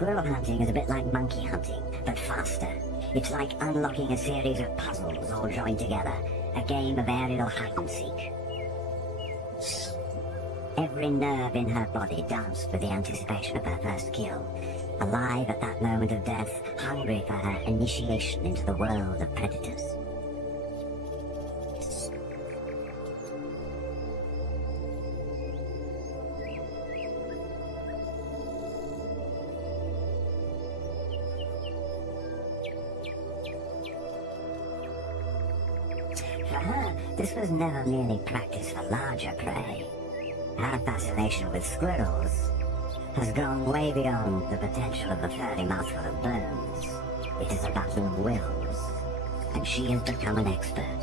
Squirrel hunting is a bit like monkey hunting, but faster. It's like unlocking a series of puzzles all joined together, a game of aerial hide-and-seek. Every nerve in her body danced with the anticipation of her first kill, alive at that moment of death, hungry for her initiation into the world of predators. For her, this was never merely practice for larger prey. Her fascination with squirrels has gone way beyond the potential of a furry mouthful of bones. It is a battle of wills, and she has become an expert.